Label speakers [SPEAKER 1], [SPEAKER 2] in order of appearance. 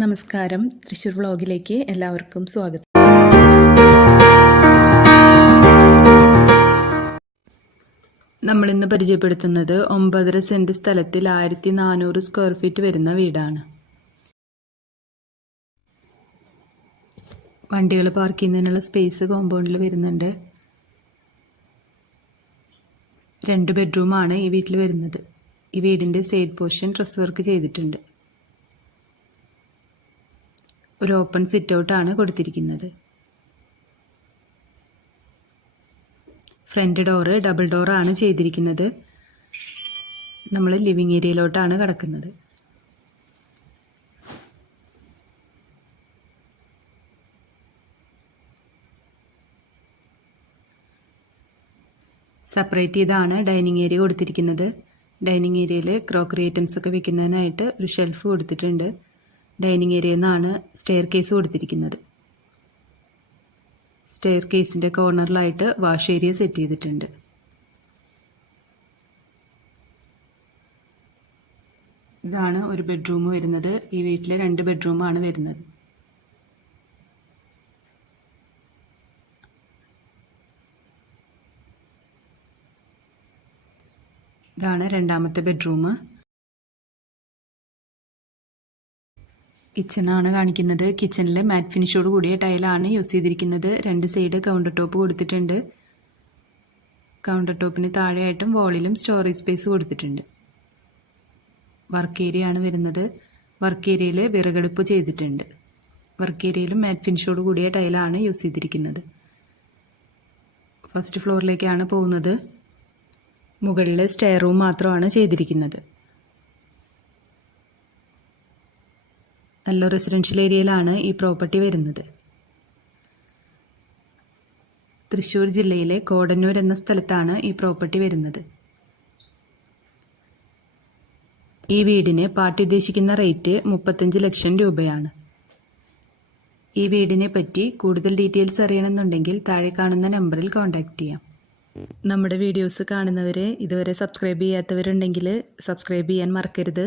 [SPEAKER 1] നമസ്കാരം. തൃശ്ശൂർ വ്ളോഗിലേക്ക് എല്ലാവർക്കും സ്വാഗതം. നമ്മളിന്ന് പരിചയപ്പെടുത്തുന്നത് ഒമ്പതര സെന്റ് സ്ഥലത്തിൽ ആയിരത്തി നാനൂറ് സ്ക്വയർ ഫീറ്റ് വരുന്ന വീടാണ്. വണ്ടികൾ പാർക്ക് ചെയ്യുന്നതിനുള്ള സ്പേസ് കോമ്പൗണ്ടിൽ വരുന്നുണ്ട്. രണ്ട് ബെഡ്റൂമാണ് ഈ വീട്ടിൽ വരുന്നത്. ഈ വീടിന്റെ സൈഡ് പോർഷൻ ഡ്രസ് വർക്ക് ചെയ്തിട്ടുണ്ട്. ഒരു ഓപ്പൺ സിറ്റ് ഔട്ടാണ് കൊടുത്തിരിക്കുന്നത്. ഫ്രണ്ട് ഡോറ് ഡബിൾ ഡോറാണ് ചെയ്തിരിക്കുന്നത്. നമ്മൾ ലിവിങ് ഏരിയയിലോട്ടാണ് കടക്കുന്നത്. സെപ്പറേറ്റ് ചെയ്താണ് ഡൈനിങ് ഏരിയ കൊടുത്തിരിക്കുന്നത്. ഡൈനിങ് ഏരിയയിൽ ക്രോക്കറി ഐറ്റംസ് ഒക്കെ വെക്കുന്നതിനായിട്ട് ഒരു ഷെൽഫ് കൊടുത്തിട്ടുണ്ട്. ഡൈനിങ് ഏരിയയിൽ നിന്നാണ് സ്റ്റെയർ കേസ് കൊടുത്തിരിക്കുന്നത്. സ്റ്റെയർ കേസിന്റെ കോർണറിലായിട്ട് വാഷ് ഏരിയ സെറ്റ് ചെയ്തിട്ടുണ്ട്. ഇതാണ് ഒരു ബെഡ്റൂം വരുന്നത്. ഈ വീട്ടിലെ രണ്ട് ബെഡ്റൂമാണ് വരുന്നത്. ഇതാണ് രണ്ടാമത്തെ ബെഡ്റൂം കിച്ചണാണ് കാണിക്കുന്നത്. കിച്ചണിൽ മാറ്റ് ഫിനിഷോട് കൂടിയ ടൈലാണ് യൂസ് ചെയ്തിരിക്കുന്നത്. രണ്ട് സൈഡ് കൗണ്ടർ ടോപ്പ് കൊടുത്തിട്ടുണ്ട്. കൗണ്ടർ ടോപ്പിന് താഴെയായിട്ടും വോളിലും സ്റ്റോറേജ് സ്പേസ് കൊടുത്തിട്ടുണ്ട്. വർക്ക് ഏരിയ ആണ് വരുന്നത്. വർക്ക് ഏരിയയിൽ വിറകടുപ്പ് ചെയ്തിട്ടുണ്ട്. വർക്ക് ഏരിയയിലും മാറ്റ് ഫിനിഷോട് കൂടിയ ടൈലാണ് യൂസ് ചെയ്തിരിക്കുന്നത്. ഫസ്റ്റ് ഫ്ലോറിലേക്കാണ് പോകുന്നത്. മുകളിൽ സ്റ്റെയർ റൂം മാത്രമാണ് ചെയ്തിരിക്കുന്നത്. നല്ല റെസിഡൻഷ്യൽ ഏരിയയിലാണ് ഈ പ്രോപ്പർട്ടി വരുന്നത്. തൃശ്ശൂർ ജില്ലയിലെ കോടന്നൂർ എന്ന സ്ഥലത്താണ് ഈ പ്രോപ്പർട്ടി വരുന്നത്. ഈ വീടിന് പാർട്ടി ഉദ്ദേശിക്കുന്ന റേറ്റ് മുപ്പത്തഞ്ച് ലക്ഷം രൂപയാണ്. ഈ വീടിനെ പറ്റി കൂടുതൽ ഡീറ്റെയിൽസ് അറിയണമെന്നുണ്ടെങ്കിൽ താഴെ കാണുന്ന നമ്പറിൽ കോൺടാക്റ്റ് ചെയ്യാം. നമ്മുടെ വീഡിയോസ് കാണുന്നവരെ ഇതുവരെ സബ്സ്ക്രൈബ് ചെയ്യാത്തവരുണ്ടെങ്കിൽ സബ്സ്ക്രൈബ് ചെയ്യാൻ മറക്കരുത്.